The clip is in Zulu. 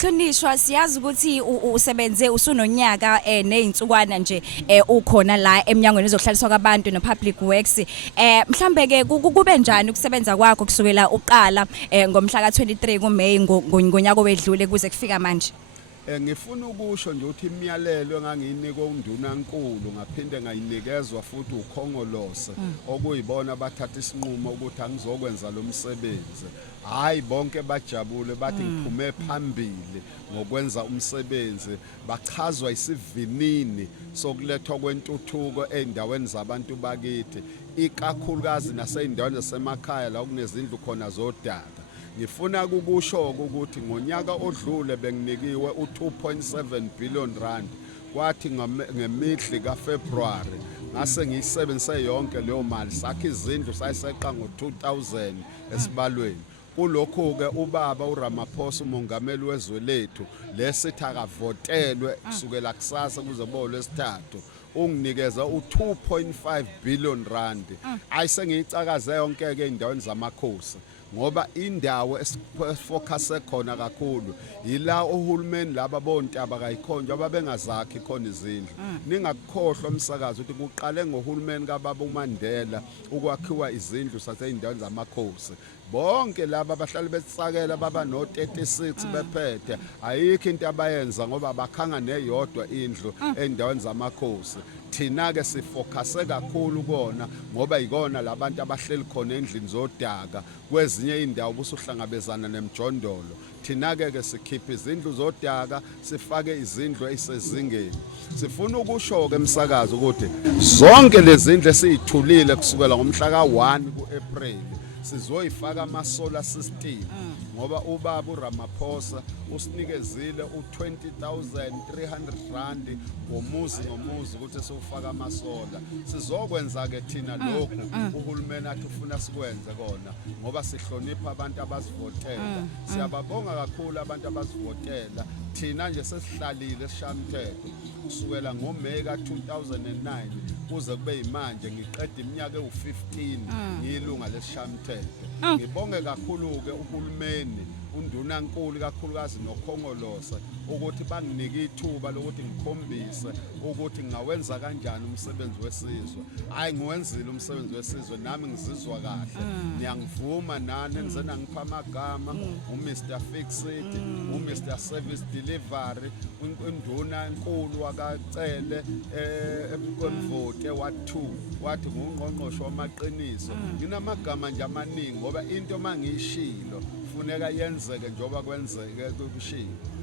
Qinishwa siyazi ukuthi usebenze usunonyaka nezinsukwana nje ukhona la eminyangweni ezohlaliswa kwabantu no public works mhlambe ke kube njani ukusebenza kwakho kusukela uqala ngomhla ka23 kuMay ngonyaka owedlule kuze kufika manje. Ngifuna ukusho nje ukuthi imiyalelo engangiyinika undunankulu ngaphinde ngayinikezwa futhi ukhongolose okuyibona bathatha isinqumo ukuthi angizokwenza lo msebenzi. Hayi bonke bajabule bathi ngiphume phambili ngokwenza umsebenzi bachazwa isivinini sokulethwa kwentuthuko eindaweni zabantu bakithi ikakhulukazi naseyindaweni zasemakhaya la kunezindlu khona zodaka. Ngifuna ukusho ukuthi ngonyaka odlule benginikiwe u2.7 billion rand kwathi ngemihli kaFebruary ngase ngiyisebenzise yonke leyo mali sakhe izindlu sayiseqa ngo2000 esibalweni. Kulokho ke ubaba uRamaphosa umongameli wezwe lethu lesithi akavotelwe kusukela kusasa kuze bolwesithathu unginikeza u2.5 billion rand ayisengiyicakaze yonke ke indaweni zamakhosi ngoba indawo esifocus khona kakhulu ila uhulumeni laba bontaba kayikhonjwa ababengazakhi khona izindlu ningakukhohlwa umsakazo ukuthi kuqale ngohulumeni kaBaba uMandela ukwakhiwa izindlu saseyindaweni zamakhosi bonke laba abahlali besakela baba no36 bephethe ayikho into abayenza ngoba bakhanga neyodwa indlu endaweni zamakhosi. Thina ke sifocuse kakhulu kona ngoba ikona labantu abahleli khona endlini zodaka kwezinye indawo busuhlangabezana nemjondolo. Thina ke sikhipha izindlu zodaka sifake izindlu ezisezingeni. Sifuna ukusho ke emsakazo ukuthi zonke lezi zindlu esizithulile kusukela ngomhla ka1 kuApril sizoyifaka ama solar system ngoba ubaba uRamaphosa usinikezile u20,300 rand ngomuzi ngomuzi ukuthi sofaka ama solar. Sizokwenza ke thina lokhu uhulumeni athi ufuna sikwenze kona ngoba sihlonipha abantu abasivotela. Siyababonga kakhulu abantu abasivotela. Thina nje sesihlalile sishamthetho kusukela ngoMay ka2009 kuze kube yimanje ngiqeda iminyaka ewu15 ngiyilunga lesishamthetho. Ngibonge kakhulu ke uhulumeni undunankulu kakhulukazi nokhongolose ukuthi banginike ithuba lokuthi ngikhombise ukuthi ngawenza kanjani umsebenzi wesizwe. Hayi ngiwenzile umsebenzi wesizwe nami ngizizwa kahle. Ngiyangivuma nani engizena ngipha amagama uMr Fix It, uMr Service Delivery, unduna enkulu wakacele emkonvote wa2 wathi ngungqongqosho wamaqiniso. Nginamagama nje amaningi ngoba into mangiyishilo funeka yenzeke njoba kwenzeke kushiwo.